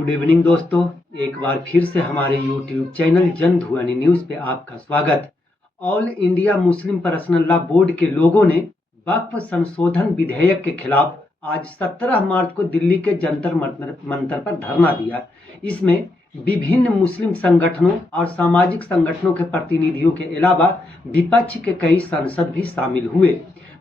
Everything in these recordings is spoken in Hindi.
गुड इवनिंग दोस्तों, एक बार फिर से हमारे YouTube चैनल जनध्वनि न्यूज़ पे आपका स्वागत। All India Muslim personal law board के लोगों ने वक्फ संशोधन विधेयक के खिलाफ आज 17 मार्च को दिल्ली के जंतर मंतर पर धरना दिया। इसमें विभिन्न मुस्लिम संगठनों और सामाजिक संगठनों के प्रतिनिधियों के अलावा विपक्ष के कई सांसद भी शामिल हुए।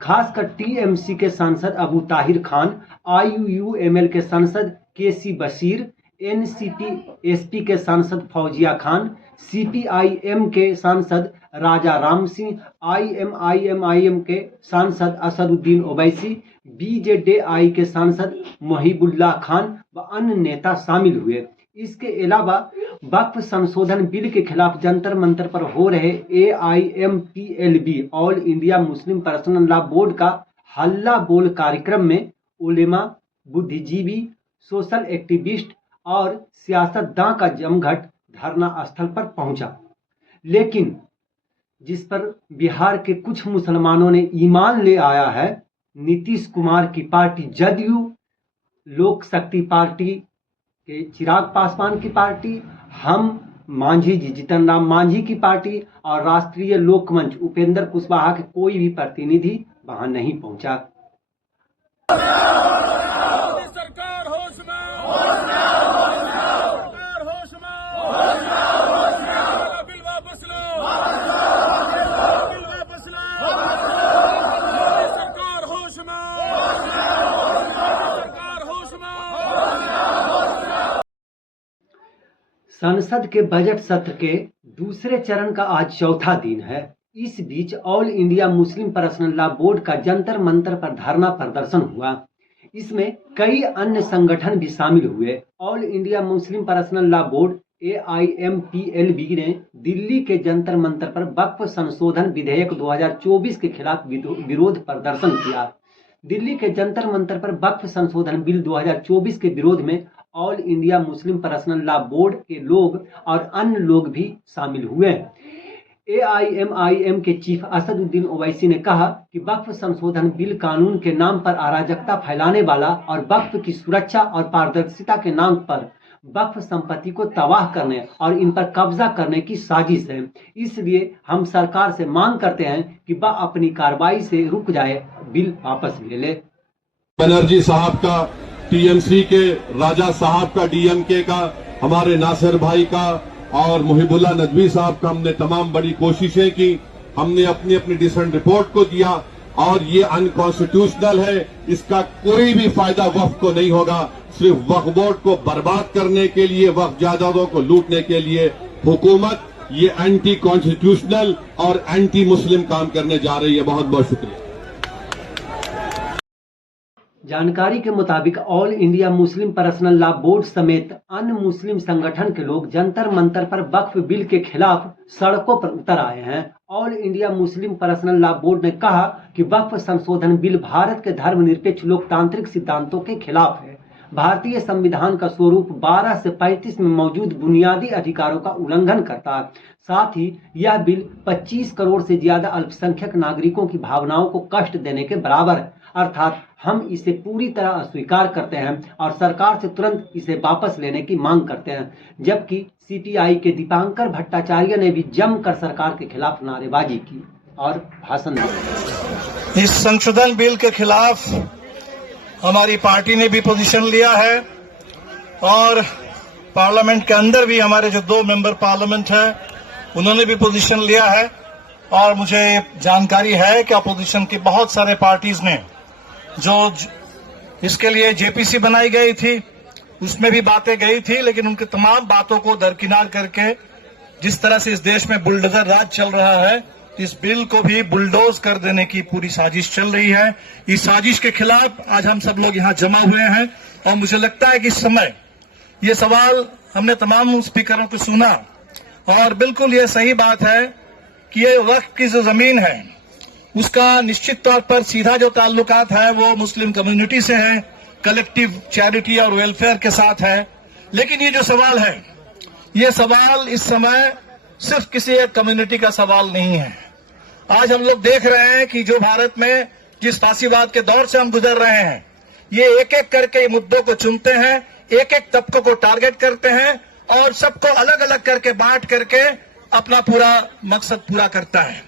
खासकर टीएमसी के सांसद अबू ताहिर खान, IUUML के सांसद KC बशीर, NCP SP के सांसद फौजिया खान, CPIM के सांसद राजा राम सिंह, IMIM के सांसद असदुद्दीन ओवैसी, BJDI के सांसद मोहिबुल्लाह खान व अन्य नेता शामिल हुए। इसके अलावा वक्फ संशोधन बिल के खिलाफ जंतर मंतर पर हो रहे AIMPLB all India Muslim personal law board का हल्ला बोल कार्यक्रम में उलेमा, बुद्धिजीवी, सोशल एक्टिविस्ट और सियासतदां का जमघट धरना स्थल पर पहुंचा। लेकिन जिस पर बिहार के कुछ मुसलमानों ने ईमान ले आया है, नीतीश कुमार की पार्टी जदयू, लोक शक्ति पार्टी के चिराग पासवान की पार्टी, हम मांझी जी जीतन राम मांझी की पार्टी और राष्ट्रीय लोकमंच उपेंद्र कुशवाहा के कोई भी प्रतिनिधि वहां नहीं पहुंचा। संसद के बजट सत्र के दूसरे चरण का आज चौथा दिन है। इस बीच All India Muslim personal law board का जंतर मंतर पर धरना प्रदर्शन हुआ। इसमें कई अन्य संगठन भी शामिल हुए। All India Muslim personal law board AIMPLB ने दिल्ली के जंतर मंतर पर वक्फ संशोधन विधेयक 2024 के खिलाफ विरोध प्रदर्शन किया। दिल्ली के जंतर मंतर पर वक्फ संशोधन बिल 2024 के विरोध में all India Muslim personal law board के लोग और अन्य लोग भी शामिल हुए। AIMIM के चीफ असदुद्दीन ओवैसी ने कहा कि वक्फ संशोधन बिल कानून के नाम पर अराजकता फैलाने वाला और वक्फ की सुरक्षा और पारदर्शिता के नाम पर वक्फ संपत्ति को तबाह करने और इन पर कब्जा करने की साजिश है। इसलिए हम सरकार से मांग करते हैं कि वह अपनी कार्रवाई से रुक जाए, बिल वापस ले ले। बनर्जी साहब का, TMC के राजा साहब का, DMK का, हमारे नासिर भाई का और मुहिबुल्लाह नदवी साहब का हमने तमाम बड़ी कोशिशें की। हमने अपनी अपनी डिसेंट रिपोर्ट को दिया और ये अनकॉन्स्टिट्यूशनल है। इसका कोई भी फायदा वक्फ को नहीं होगा। सिर्फ वक्फ बोर्ड को बर्बाद करने के लिए, वक्फ जायदादों को लूटने के लिए हुकूमत ये एंटी कॉन्स्टिट्यूशनल और एंटी मुस्लिम काम करने जा रही है। बहुत बहुत शुक्रिया। जानकारी के मुताबिक all India Muslim personal law board समेत अन्य मुस्लिम संगठन के लोग जंतर मंतर पर वक्फ बिल के खिलाफ सड़कों पर उतर आए हैं। All India Muslim personal law board ने कहा कि वक्फ संशोधन बिल भारत के धर्मनिरपेक्ष लोकतांत्रिक सिद्धांतों के खिलाफ है। भारतीय संविधान का स्वरूप 12 से 35 में मौजूद बुनियादी अधिकारों का उल्लंघन करता है। साथ ही यह बिल 25 करोड़ से ज्यादा अल्पसंख्यक नागरिकों की भावनाओं को कष्ट देने के बराबर है। अर्थात हम इसे पूरी तरह अस्वीकार करते हैं और सरकार से तुरंत इसे वापस लेने की मांग करते हैं। जबकि CPI के दीपांकर भट्टाचार्य ने भी जमकर सरकार के खिलाफ नारेबाजी की और भाषण दिया। इस संशोधन बिल के खिलाफ हमारी पार्टी ने भी पोजीशन लिया है और पार्लियामेंट के अंदर भी हमारे जो 2 मेंबर पार्लियामेंट हैं उन्होंने भी पोजीशन लिया है। और मुझे जानकारी है कि अपोजिशन की बहुत सारे पार्टीज ने जो इसके लिए JPC बनाई गई थी उसमें भी बातें गई थी, लेकिन उनकी तमाम बातों को दरकिनार करके जिस तरह से इस देश में बुलडोजर राज चल रहा है, इस बिल को भी बुलडोज कर देने की पूरी साजिश चल रही है। इस साजिश के खिलाफ आज हम सब लोग यहाँ जमा हुए हैं और मुझे लगता है कि इस समय ये सवाल हमने तमाम स्पीकरों को सुना और बिल्कुल ये सही बात है कि ये वक्फ की जो जमीन है उसका निश्चित तौर पर सीधा जो ताल्लुकात है वो मुस्लिम कम्युनिटी से है, कलेक्टिव चैरिटी और वेलफेयर के साथ है। लेकिन ये जो सवाल है, ये सवाल इस समय सिर्फ किसी एक कम्युनिटी का सवाल नहीं है। आज हम लोग देख रहे हैं कि जो भारत में जिस फासीवाद के दौर से हम गुजर रहे हैं, ये एक एक करके मुद्दों को चुनते हैं, एक एक तबकों को टारगेट करते हैं और सबको अलग अलग करके बांट करके अपना पूरा मकसद पूरा करता है।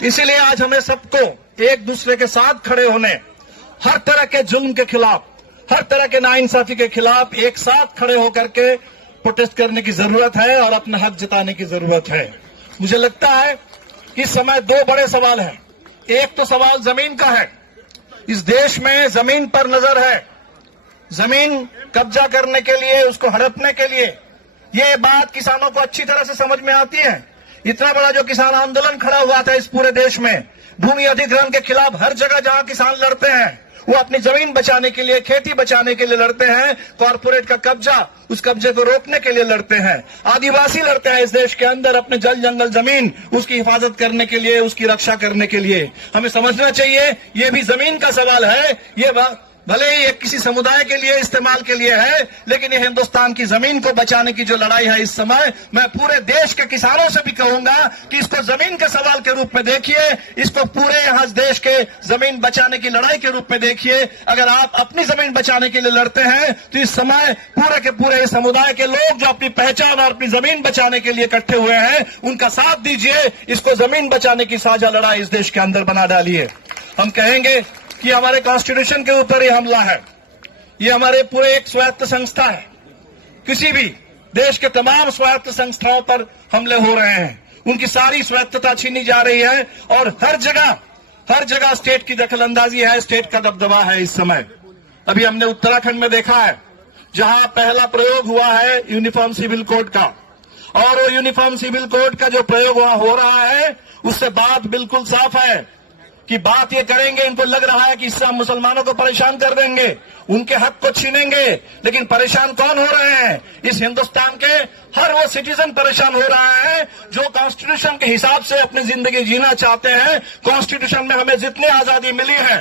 इसीलिए आज हमें सबको एक दूसरे के साथ खड़े होने, हर तरह के जुल्म के खिलाफ, हर तरह के नाइंसाफी के खिलाफ एक साथ खड़े होकर के प्रोटेस्ट करने की जरूरत है और अपना हक जताने की जरूरत है। मुझे लगता है कि इस समय दो बड़े सवाल हैं। एक तो सवाल जमीन का है। इस देश में जमीन पर नजर है। जमीन कब्जा करने के लिए, उसको हड़पने के लिए, ये बात किसानों को अच्छी तरह से समझ में आती है। इतना बड़ा जो किसान आंदोलन खड़ा हुआ था इस पूरे देश में, भूमि अधिग्रहण के खिलाफ, हर जगह जहां किसान लड़ते हैं वो अपनी जमीन बचाने के लिए, खेती बचाने के लिए लड़ते हैं, कॉर्पोरेट का कब्जा, उस कब्जे को रोकने के लिए लड़ते हैं। आदिवासी लड़ते हैं इस देश के अंदर अपने जल जंगल जमीन, उसकी हिफाजत करने के लिए, उसकी रक्षा करने के लिए। हमें समझना चाहिए ये भी जमीन का सवाल है। ये भले ही एक किसी समुदाय के लिए इस्तेमाल के लिए है, लेकिन ये हिंदुस्तान की जमीन को बचाने की जो लड़ाई है इस समय, मैं पूरे देश के किसानों से भी कहूंगा कि इसको जमीन के सवाल के रूप में देखिए, इसको पूरे यहाँ देश के जमीन बचाने की लड़ाई के रूप में देखिए। अगर आप अपनी जमीन बचाने के लिए लड़ते हैं तो इस समय पूरे के पूरे समुदाय के लोग जो अपनी पहचान और अपनी जमीन बचाने के लिए इकट्ठे हुए हैं, उनका साथ दीजिए। इसको जमीन बचाने की साझा लड़ाई इस देश के अंदर बना डालिए। हम कहेंगे कि हमारे कॉन्स्टिट्यूशन के ऊपर ये हमला है, ये हमारे पूरे एक स्वायत्त संस्था है। किसी भी देश के तमाम स्वायत्त संस्थाओं पर हमले हो रहे हैं, उनकी सारी स्वायत्तता छीनी जा रही है और हर जगह स्टेट की दखलंदाजी है, स्टेट का दबदबा है इस समय। अभी हमने उत्तराखंड में देखा है जहां पहला प्रयोग हुआ है यूनिफॉर्म सिविल कोड का, और वो यूनिफॉर्म सिविल कोड का जो प्रयोग वहां हो रहा है उससे बात बिल्कुल साफ है कि बात ये करेंगे, इनको लग रहा है कि इससे हम मुसलमानों को परेशान कर देंगे, उनके हक को छीनेंगे। लेकिन परेशान कौन हो रहे हैं? इस हिंदुस्तान के हर वो सिटीजन परेशान हो रहा है जो कॉन्स्टिट्यूशन के हिसाब से अपनी जिंदगी जीना चाहते हैं। कॉन्स्टिट्यूशन में हमें जितनी आजादी मिली है,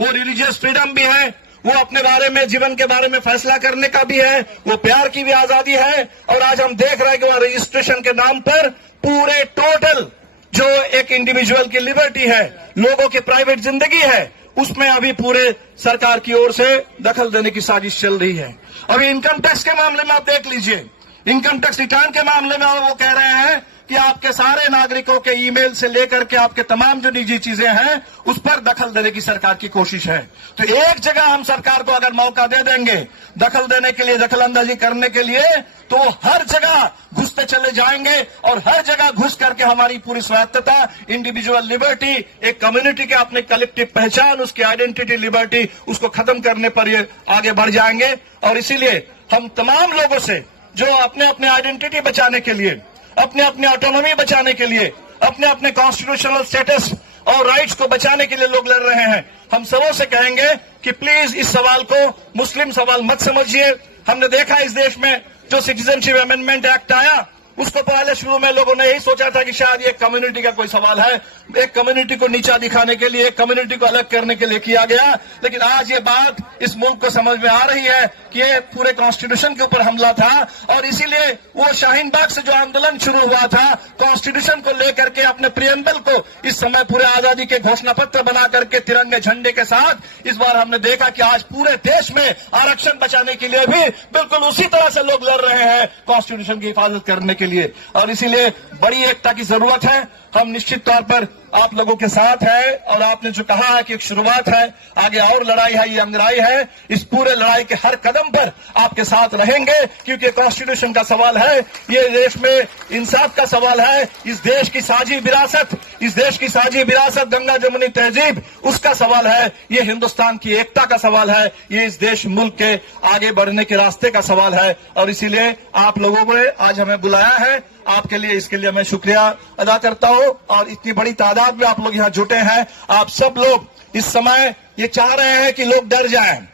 वो रिलीजियस फ्रीडम भी है, वो अपने बारे में, जीवन के बारे में फैसला करने का भी है, वो प्यार की भी आजादी है। और आज हम देख रहे हैं कि वहां रजिस्ट्रेशन के नाम पर पूरे टोटल जो एक इंडिविजुअल की लिबर्टी है, लोगों की प्राइवेट जिंदगी है, उसमें अभी पूरे सरकार की ओर से दखल देने की साजिश चल रही है। अभी इनकम टैक्स के मामले में आप देख लीजिए, इनकम टैक्स रिटर्न के मामले में वो कह रहे हैं कि आपके सारे नागरिकों के ईमेल से लेकर के आपके तमाम जो निजी चीजें हैं उस पर दखल देने की सरकार की कोशिश है। तो एक जगह हम सरकार को अगर मौका दे देंगे दखल देने के लिए, दखलंदाजी करने के लिए, तो हर जगह घुसते चले जाएंगे और हर जगह घुस करके हमारी पूरी स्वायत्तता, इंडिविजुअल लिबर्टी, एक कम्युनिटी के अपने कलेक्टिव पहचान, उसकी आइडेंटिटी लिबर्टी, उसको खत्म करने पर ये आगे बढ़ जाएंगे। और इसीलिए हम तमाम लोगों से जो अपने अपने आइडेंटिटी बचाने के लिए, अपने अपने ऑटोनॉमी बचाने के लिए, अपने अपने कॉन्स्टिट्यूशनल स्टेटस और राइट्स को बचाने के लिए लोग लड़ रहे हैं, हम सबों से कहेंगे कि प्लीज इस सवाल को मुस्लिम सवाल मत समझिए। हमने देखा इस देश में जो सिटीजनशिप अमेंडमेंट एक्ट आया, उसको पहले शुरू में लोगों ने यही सोचा था कि शायद ये कम्युनिटी का कोई सवाल है, एक कम्युनिटी को नीचा दिखाने के लिए, एक कम्युनिटी को अलग करने के लिए किया गया। लेकिन आज ये बात इस मुल्क को समझ में आ रही है कि ये पूरे कॉन्स्टिट्यूशन के ऊपर हमला था। और इसीलिए वो शाहीन बाग से जो आंदोलन शुरू हुआ था कॉन्स्टिट्यूशन को लेकर के, अपने प्रियम्बल को इस समय पूरे आजादी के घोषणा पत्र बना करके तिरंगे झंडे के साथ, इस बार हमने देखा कि आज पूरे देश में आरक्षण बचाने के लिए भी बिल्कुल उसी तरह से लोग लड़ रहे हैं कॉन्स्टिट्यूशन की हिफाजत करने के लिए। और इसीलिए बड़ी एकता की जरूरत है। हम निश्चित तौर पर आप लोगों के साथ है और आपने जो कहा है कि एक शुरुआत है, आगे और लड़ाई है, ये अंगराई है। इस पूरे लड़ाई के हर कदम पर आपके साथ रहेंगे, क्योंकि कॉन्स्टिट्यूशन का सवाल है, ये देश में इंसाफ का सवाल है, इस देश की साझी विरासत, इस देश की साझी विरासत गंगा जमुनी तहजीब, उसका सवाल है, ये हिंदुस्तान की एकता का सवाल है, ये इस देश मुल्क के आगे बढ़ने के रास्ते का सवाल है। और इसीलिए आप लोगों ने आज हमें बुलाया है, आपके लिए, इसके लिए मैं शुक्रिया अदा करता हूं। और इतनी बड़ी तादाद में आप लोग यहां जुटे हैं। आप सब लोग इस समय ये चाह रहे हैं कि लोग डर जाएं।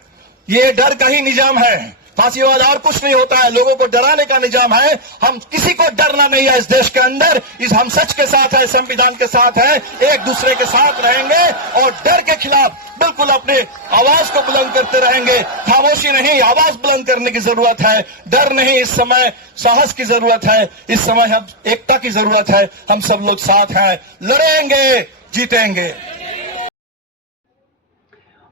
ये डर का ही निजाम है, फांसीवाद और कुछ नहीं होता है, लोगों को डराने का निजाम है। हम किसी को डरना नहीं है इस देश के अंदर, इस हम सच के साथ है, संविधान के साथ है, एक दूसरे के साथ रहेंगे और डर के खिलाफ बिल्कुल अपने आवाज को बुलंद करते रहेंगे। खामोशी नहीं, आवाज बुलंद करने की जरूरत है। डर नहीं, इस समय साहस की जरूरत है, इस समय हम एकता की जरूरत है। हम सब लोग साथ हैं, लड़ेंगे, जीतेंगे।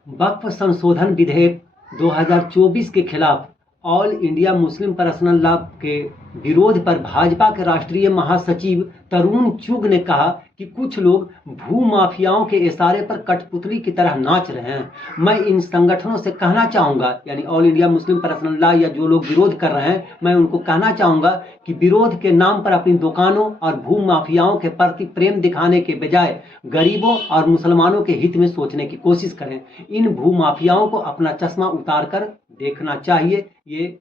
वक्फ संशोधन विधेयक 2024 के खिलाफ all India Muslim personal law के विरोध पर भाजपा के राष्ट्रीय महासचिव तरुण चुग ने कहा कि कुछ लोग भू माफियाओं के इशारे पर कठपुतली की तरह नाच रहे हैं। मैं इन संगठनों से कहना चाहूँगा, यानी all India Muslim personal law या जो लोग विरोध कर रहे हैं, मैं उनको कहना चाहूँगा कि विरोध के नाम पर अपनी दुकानों और भू माफियाओं के प्रति प्रेम दिखाने के बजाय गरीबों और मुसलमानों के हित में सोचने की कोशिश करें। इन भू माफियाओं को अपना चश्मा उतार कर देखना चाहिए। ये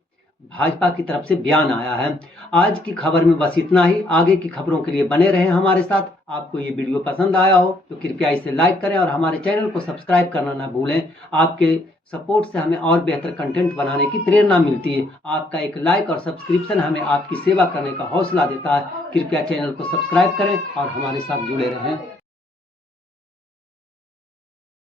भाजपा की तरफ से बयान आया है। आज की खबर में बस इतना ही। आगे की खबरों के लिए बने रहें हमारे साथ। आपको ये वीडियो पसंद आया हो तो कृपया इसे लाइक करें और हमारे चैनल को सब्सक्राइब करना ना भूलें। आपके सपोर्ट से हमें और बेहतर कंटेंट बनाने की प्रेरणा मिलती है। आपका एक लाइक और सब्सक्रिप्शन हमें आपकी सेवा करने का हौसला देता है। कृपया चैनल को सब्सक्राइब करें और हमारे साथ जुड़े रहें।